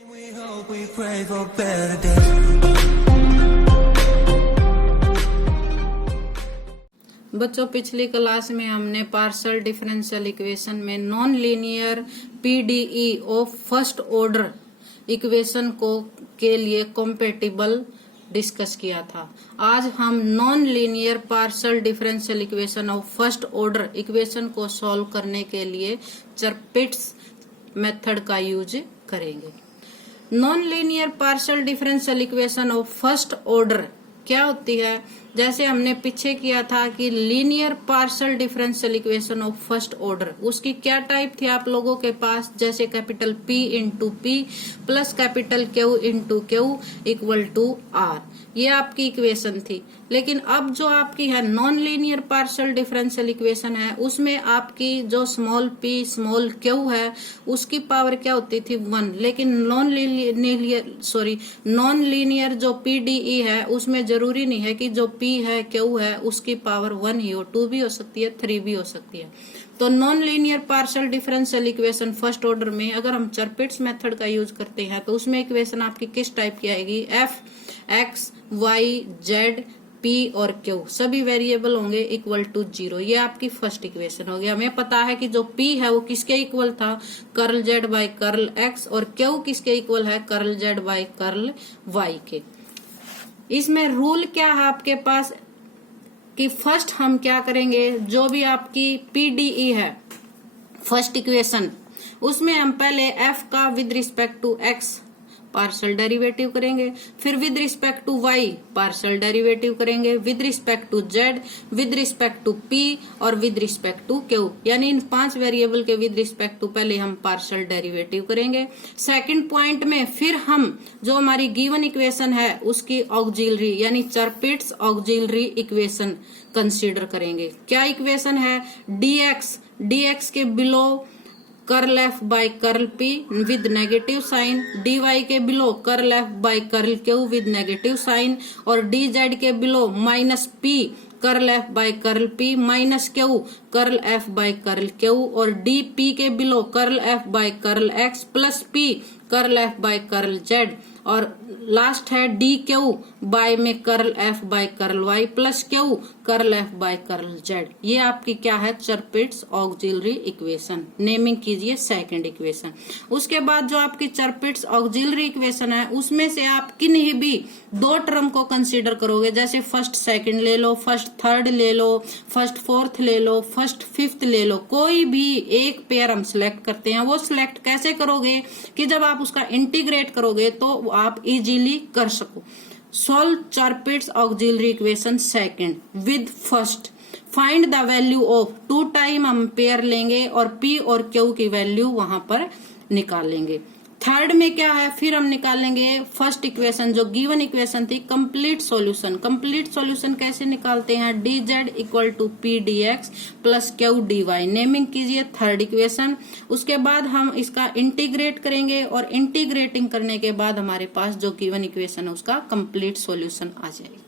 We hope we pray for better days. बच्चों, पिछली class में हमने पार्शियल डिफरेंशियल इक्वेशन में non linear PDE of first order equation को के लिए कॉम्पेटिबल डिस्कस किया था। आज हम non linear partial differential equation of first order equation को सॉल्व करने के लिए चरपिट्स मेथड का यूज करेंगे। Non linear partial differential equation of first order क्या होती है? जैसे हमने पीछे किया था कि linear partial differential equation of first order, उसकी क्या टाइप थी आप लोगों के पास? जैसे capital P into P plus capital Q into Q equal to R, ये आपकी इक्वेशन थी। लेकिन अब जो आपकी है non linear partial differential equation है, उसमें आपकी जो स्मॉल p स्मॉल q है उसकी पावर क्या होती थी? 1। लेकिन नॉन लीनियर जो पीडीई है उसमें जरूरी नहीं है कि जो p है q है उसकी पावर 1 ही हो, 2 भी हो सकती है, 3 भी हो सकती है। तो non linear partial differential equation first order में अगर हम चरपिट्स मेथड का यूज करते हैं तो उसमें इक्वेशन आपकी किस टाइप की आएगी? f x y z p और q सभी वेरिएबल होंगे इक्वल टू 0। ये आपकी फर्स्ट इक्वेशन हो गया। हमें पता है कि जो p है वो किसके इक्वल था? Curl z by curl x, और q किसके इक्वल है? Curl z by curl y के। इसमें रूल क्या है आपके पास कि फर्स्ट हम क्या करेंगे, जो भी आपकी पीडीई है फर्स्ट इक्वेशन, उसमें हम पहले f का with respect to x partial derivative करेंगे, फिर with respect to y partial derivative करेंगे, with respect to z, with respect to p और विद रिस्पेक्ट टू q। यानी इन 5 वेरिएबल के विद रिस्पेक्ट टू पहले हम पार्शियल डेरिवेटिव करेंगे। सेकंड पॉइंट में फिर हम जो हमारी गिवन इक्वेशन है उसकी ऑक्सिलरी यानी चरपिट्स ऑक्सिलरी इक्वेशन कंसीडर करेंगे। क्या इक्वेशन है? dx के below curl F by curl P with negative sign, dy के below curl F by curl Q with negative sign, और dz के below minus p curl F by curl P minus Q curl F by curl Q, और dp के below curl F by curl x plus p curl F by curl z, और last है D Q by में curl F by curl y plus Q curl F by curl z। ये आपकी क्या है? Charpit's auxiliary equation. Naming कीजिए second equation. उसके बाद जो आपकी चरपिट्स ऑक्सिलरी इक्वेशन है उसमें से आप किन्हीं भी 2 टर्म को कंसीडर करोगे। जैसे फर्स्ट सेकंड ले लो, फर्स्ट थर्ड ले लो, फर्स्ट फोर्थ ले लो, फर्स्ट फिफ्थ ले लो, कोई भी एक पेयर हम सिलेक्ट करते हैं। वो सिलेक्ट कैसे करोगे कि जब आप उसका इंटीग्रेट करोगे तो आप इजीली कर सको। Solve Charpit's auxiliary equation second with first, find the value of 2 time हम पेयर लेंगे और p और q की वैल्यू वहां पर निकालेंगे। थर्ड में क्या है? फिर हम निकालेंगे फर्स्ट इक्वेशन जो गिवन इक्वेशन थी कंप्लीट सॉल्यूशन। कंप्लीट सॉल्यूशन कैसे निकालते हैं? dz equal to p dx plus q dy। Naming कीजिए थर्ड इक्वेशन। उसके बाद हम इसका इंटीग्रेट करेंगे और इंटीग्रेटिंग करने के बाद हमारे पास जो गिवन इक्वेशन है उसका कंप्लीट सॉल्यूशन आ जाएगी।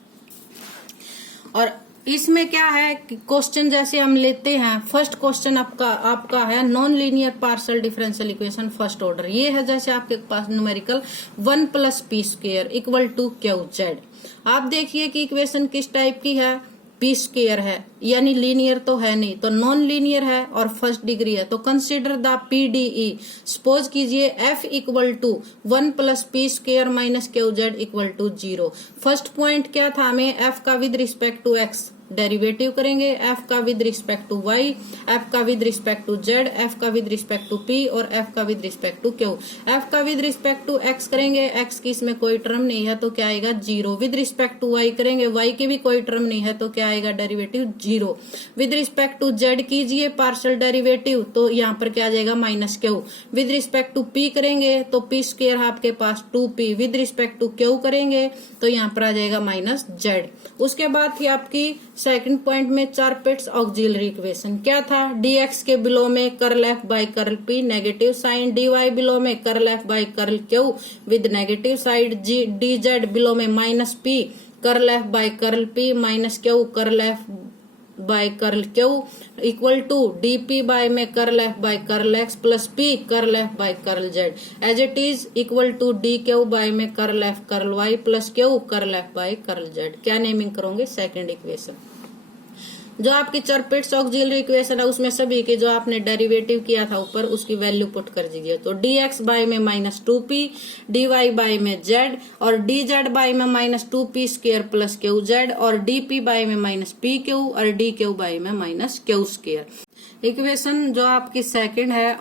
और इसमें क्या है कि क्वेश्चन जैसे हम लेते हैं, फर्स्ट क्वेश्चन आपका है non linear partial differential equation first order. ये है जैसे आपके पास numerical 1 plus p square equal to qz। आप देखिए कि इक्वेशन किस टाइप की है? p स्क्वायर है, यानी लीनियर तो है नहीं, तो नॉन लीनियर है और फर्स्ट डिग्री है। तो कंसीडर द पीडीई। सपोज कीजिए f equal to 1 plus p square minus qz equal to 0। First point क्या था? हमें f का with respect to x derivative करेंगे, f का with respect to y, f का with respect to z, f का with respect to p और f का with respect to q। f का विद रिस्पेक्ट टू x करेंगे, x की इसमें कोई टर्म नहीं है तो क्या आएगा? 0। विद रिस्पेक्ट टू y करेंगे, y की भी कोई टर्म नहीं है तो क्या आएगा? Derivative 0। With respect to z कीजिए पार्शियल डेरिवेटिव, तो यहाँ पर क्या आ जाएगा? Minus q। With respect to p करेंगे तो p स्क्वायर है आपके पास 2p। With respect to q करेंगे तो यहाँ पर आ जाएगा माइनस z। उसके बाद थी आपकी सेकंड पॉइंट में चरपिट्स ऑक्सिलरी इक्वेशन। क्या था? dx के बिलो में curl F by curl p negative sign, dy below में curl F by curl q with negative side, dz below में minus p curl F by curl p minus q curl F by curl Q equal to dp by में curl f by curl x plus p curl f by curl z as it is equal to dq by में curl f curl y plus q curl f by curl z। क्या naming करोगे? Second equation. जो आपकी Charpit's auxiliary equation है उसमें सभी के जो आपने डेरिवेटिव किया था ऊपर उसकी वैल्यू पुट कर दीजिए। तो dx बाय में -2p, dy बाय में z और dz बाय में -2p स्क्वायर प्लस qz और dp बाय में -pq और dq बाय में -q स्क्वायर। इक्वेशन जो आपकी सेकंड है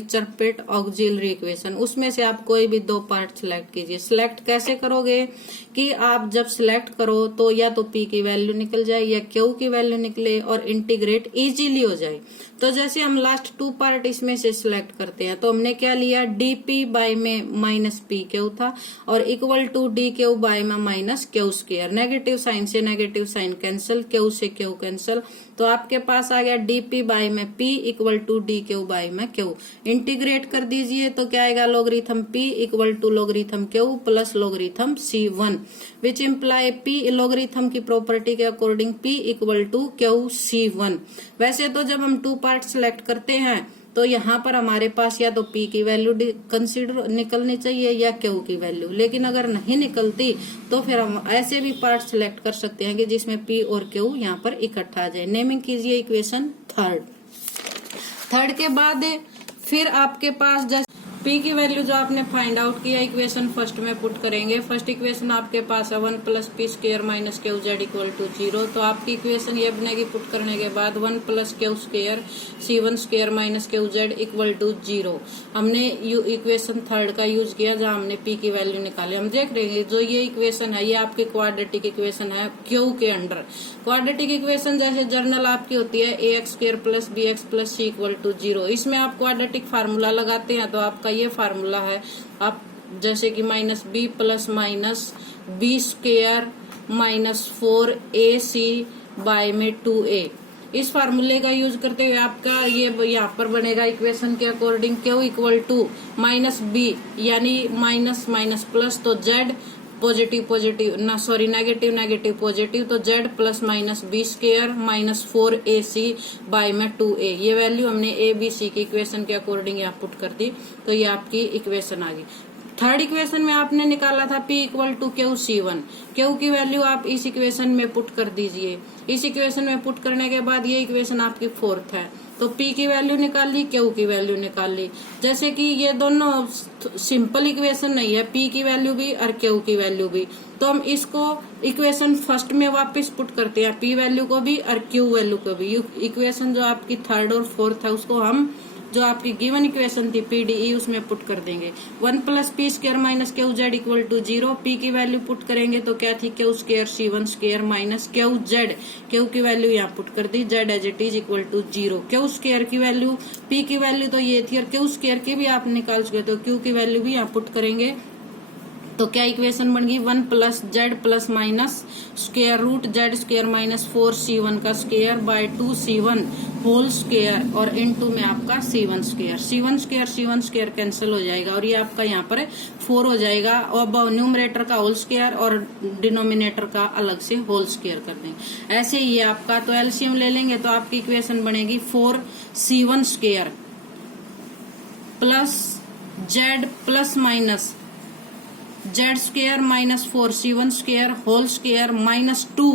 चरपिट ऑक्सिलरी इक्वेशन, उसमें से आप कोई भी दो पार्ट सिलेक्ट कीजिए। सिलेक्ट कैसे करोगे कि आप जब सिलेक्ट करो तो या तो p की वैल्यू निकल जाए या q की वैल्यू निकले और इंटीग्रेट इजीली हो जाए। तो जैसे हम लास्ट टू पार्ट इसमें से सिलेक्ट करते हैं तो हमने क्या लिया, dp बाय में -pq था और इक्वल टू dq बाय में -q स्क्वायर। नेगेटिव साइन से नेगेटिव साइन कैंसिल, q से q कैंसिल, तो आपके पास आ गया dp बाय में p equal to dq by में q। इंटीग्रेट कर दीजिए तो क्या आएगा, logarithm p equal to logarithm q plus logarithm c1 which imply p logarithm की प्रॉपर्टी के according p equal to q c1। वैसे तो जब हम टू पार्ट सिलेक्ट करते हैं तो यहाँ पर हमारे पास या तो p की वैल्यू कंसीडर निकलनी चाहिए या q की वैल्यू, लेकिन अगर नहीं निकलती तो फिर हम ऐसे भी पार्ट सिलेक्ट कर सकते हैं कि जिसमें p और q यहाँ पर इकट्ठा आ जाए। नेमिंग कीजिए इक्वेशन थर्ड के बाद फिर आपके पास जैसे p की वैल्यू जो आपने फाइंड आउट किया इक्वेशन फर्स्ट में पुट करेंगे। फर्स्ट इक्वेशन आपके पास है 1 plus p square minus q z equal to 0। तो आपकी इक्वेशन ये बनेगी पुट करने के बाद 1 plus q square c1 square minus q z equal to 0। हमने इक्वेशन थर्ड का यूज किया जहां हमने p की वैल्यू निकाली। हम देख रहे हैं जो ये इक्वेशन है ये आपकी क्वाड्रेटिक इक्वेशन है q के अंडर। क्वाड्रेटिक इक्वेशन जैसे जर्नल आपकी होती है ax square plus bx plus c equal to 0। इसमें आप क्वाड्रेटिक फार्मूला लगाते हैं तो आपका ये फार्मूला है, आप जैसे कि -b plus minus b square -4ac by में 2a। इस फार्मूले का यूज करते हुए आपका ये यहाँ पर बनेगा इक्वेशन के according q equal to -b यानी माइनस माइनस प्लस, तो z positive negative negative positive, तो z plus minus b square -4ac by में 2a। ये वैल्यू हमने a b c की इक्वेशन के अकॉर्डिंग यहाँ पुट कर दी तो ये आपकी इक्वेशन आ गई। थर्ड इक्वेशन में आपने निकाला था p equal to q c1। क्यू की वैल्यू आप इस इक्वेशन में पुट कर दीजिए। इस इक्वेशन में पुट करने के बाद ये इक्वेशन आपकी फोर्थ है, तो p की वैल्यू निकाल ली, q की वैल्यू निकाल ली। जैसे कि ये दोनों सिंपल इक्वेशन नहीं है, p की वैल्यू भी और q की वैल्यू भी, तो हम इसको इक्वेशन फर्स्ट में वापस पुट करते हैं, p वैल्यू को भी और q वैल्यू को भी। इक्वेशन जो आपकी थर्ड और फोर्थ है उसको हम जो आपकी गिवन इक्वेशन थी PDE उसमें पुट कर देंगे। 1 plus p square minus q z equal to 0। p की वैल्यू पुट करेंगे तो क्या थी, q square c1 square minus q z, q की वैल्यू यहाँ पुट कर दी, z as it is equal to 0। Q square की वैल्यू, p की वैल्यू तो ये थी और क्यू स्क्वायर की भी आप निकाल चुके, तो q की वैल्यू भी यहाँ पुट करेंगे तो क्या इक्वेशन बन गई, 1 plus z plus minus square root z square minus 4c1 का square by 2c1 whole square और इनटू में आपका c1 स्क्वायर कैंसिल हो जाएगा और ये आपका यहाँ पर 4 हो जाएगा और न्यूमरेटर का होल स्क्वायर और डिनोमिनेटर का अलग से होल स्क्वायर कर देंगे। ऐसे ये आपका तो एलसीएम ले लेंगे तो आपकी इक्वेशन बनेगी 4c1 square plus z plus minus z square minus 4c1 square whole square minus 2,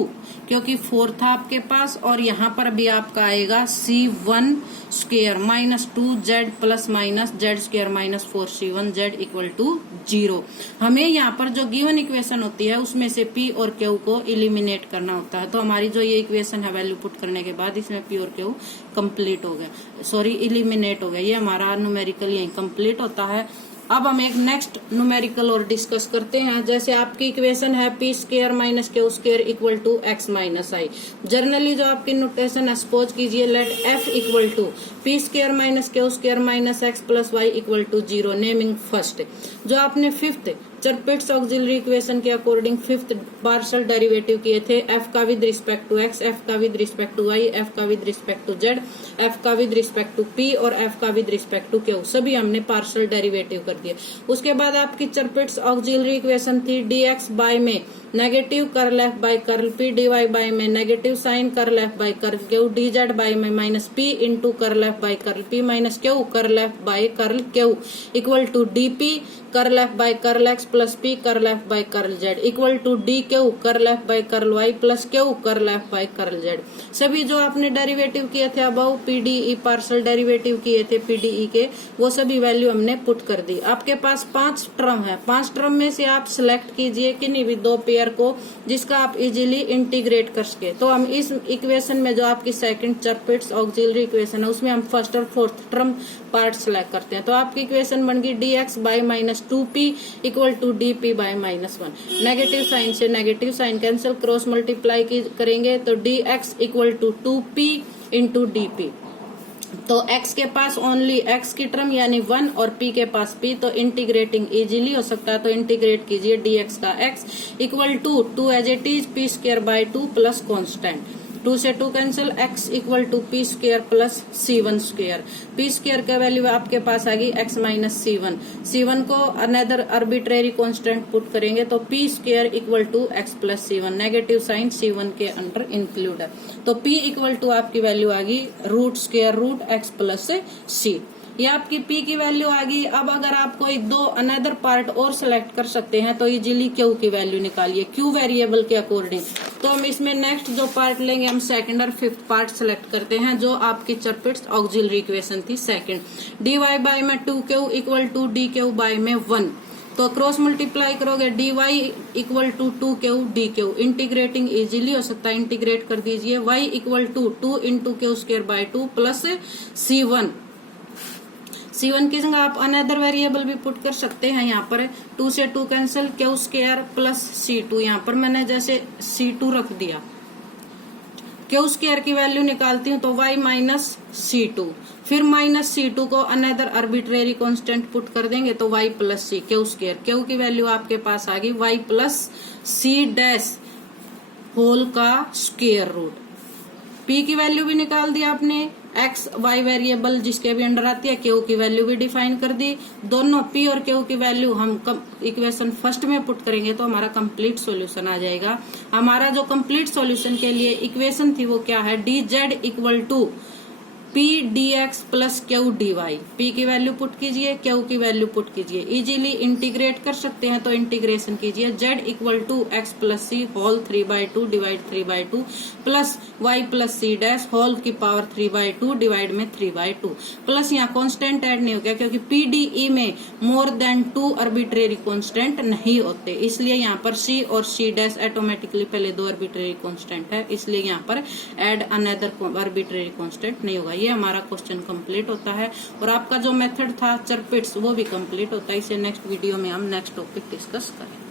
क्योंकि 4 था आपके पास, और यहाँ पर भी आपका आएगा c1 square minus 2 z plus minus z square minus 4c1 z equal to 0। हमें यहाँ पर जो गिवन इक्वेशन होती है उसमें से p और q को इलिमिनेट करना होता है। तो हमारी जो ये इक्वेशन है वैल्यू पुट करने के बाद इसमें p और q कंप्लीट हो गया, इलिमिनेट हो गया। ये हमारा न्यूमेरिकल यही कंप्लीट होता है। अब हम एक नेक्स्ट न्यूमेरिकल और डिस्कस करते हैं। जैसे आपकी इक्वेशन है P square minus Q square equal to X minus I. Generally जो आपकी नोटेशन है सपोज कीजिए let F equal to P square minus Q square minus X plus Y equal to 0। Naming first. जो आपने fifth Charpit's auxiliary equation के according fifth partial derivative किए थे, F का with respect to X, F का with respect to Y, F का with respect to Z, F का with respect to P और एफ का विद रिस्पेक्ट टू क्यू, सभी हमने पार्शियल डेरिवेटिव कर दिए। उसके बाद आपकी चरपिट्स ऑक्सिलरी इक्वेशन थी dx बाय में negative curl F by curl P, dy by में negative sign curl F by curl Q, dz by में minus P into curl F by curl P minus Q curl F by curl Q equal to dp curl F by curl x plus p curl F by curl z equal to dq curl F by curl y plus Q curl F by curl z. सभी जो आपने derivative किए थे about PDE partial derivative किए थे PDE के, वो सभी वैल्यू हमने पुट कर दी। आपके पास 5 टर्म है, 5 टर्म में से आप सिलेक्ट कीजिए किन्हीं भी 2 पेयर को जिसका आप इजीली इंटीग्रेट कर सके। तो हम इस इक्वेशन में जो आपकी सेकंड चरपिट्स ऑक्सिलरी इक्वेशन है उसमें हम फर्स्ट और फोर्थ टर्म पार्ट सिलेक्ट करते हैं। तो आपकी इक्वेशन बन गई dx by minus 2p equal to dp by minus 1। Negative sign से negative sign cancel, cross multiply करेंगे तो dx equal to 2p into dp। तो x के पास ओनली x की टर्म यानी 1 और p के पास p, तो इंटीग्रेटिंग इजीली हो सकता है। तो इंटीग्रेट कीजिए dx का x equal to 2 as it is p square by 2 plus constant, 2 से 2 cancel, x equal to P square plus c1 square. P square का वैल्यू आपके पास आ गई x माइनस c1 को अनदर आर्बिट्रेरी कांस्टेंट पुट करेंगे तो p square equal to x plus c1, negative sign c1 के अंडर इंक्लूड है। तो p इक्वल टू आपकी वैल्यू आ गई root square root x plus c, ये आपकी p की वैल्यू आ गई। अब अगर आप कोई 2 अनदर पार्ट और सिलेक्ट कर सकते हैं तो इजीली q की वैल्यू निकालिए q वेरिएबल के अकॉर्डिंग। तो हम इसमें नेक्स्ट जो पार्ट लेंगे हम सेकंड और फिफ्थ पार्ट सिलेक्ट करते हैं जो आपकी चरपिट्स ऑक्सिलरी इक्वेशन थी सेकंड। dy बाय में 2q equal to dq by में 1, तो क्रॉस मल्टीप्लाई करोगे dy equal to 2q dq, integrating easily हो सकता है, इंटीग्रेट कर दीजिए। y equal to 2 into q square by 2 plus c1 की जगह आप अनदर वेरिएबल भी पुट कर सकते हैं। यहाँ पर 2 से 2 cancel, Q square plus c2, यहाँ पर मैंने जैसे c2 रख दिया। क्यू स्क्वायर की वैल्यू निकालती हूँ तो y माइनस c2, फिर माइनस c2 को अनदर आर्बिट्रेरी कांस्टेंट पुट कर देंगे तो y plus c q square, q की वैल्यू आपके पास आ गई y plus c dash whole का स्क्वायर रूट। p की वैल्यू भी निकाल दी आपने, x y वेरिएबल जिसके भी अंडर आती है, q की वैल्यू भी डिफाइन कर दी। दोनों p और q की वैल्यू हम इक्वेशन फर्स्ट में पुट करेंगे तो हमारा कंप्लीट सॉल्यूशन आ जाएगा। हमारा जो कंप्लीट सॉल्यूशन के लिए इक्वेशन थी वो क्या है, dz equal to p dx plus q dy। p की वैल्यू पुट कीजिए, q की वैल्यू पुट कीजिए, इजीली इंटीग्रेट कर सकते हैं तो इंटीग्रेशन कीजिए। z equal to x plus c whole 3/2 divide 3/2 plus y plus c dash whole की पावर 3/2 डिवाइड में 3/2 प्लस यहाँ कांस्टेंट ऐड नहीं हो गया क्योंकि पीडीई में मोर देन 2 आर्बिट्रेरी कांस्टेंट नहीं होते, इसलिए यहाँ पर c और c डैश ऑटोमेटिकली पहले 2 आर्बिट्रेरी कांस्टेंट है, इसलिए यहाँ पर ऐड अनदर आर्बिट्रेरी कांस्टेंट नहीं होगा। ये हमारा क्वेश्चन कंप्लीट होता है और आपका जो मेथड था चरपिट्स वो भी कंप्लीट होता है। इसे नेक्स्ट वीडियो में हम नेक्स्ट टॉपिक डिस्कस करेंगे।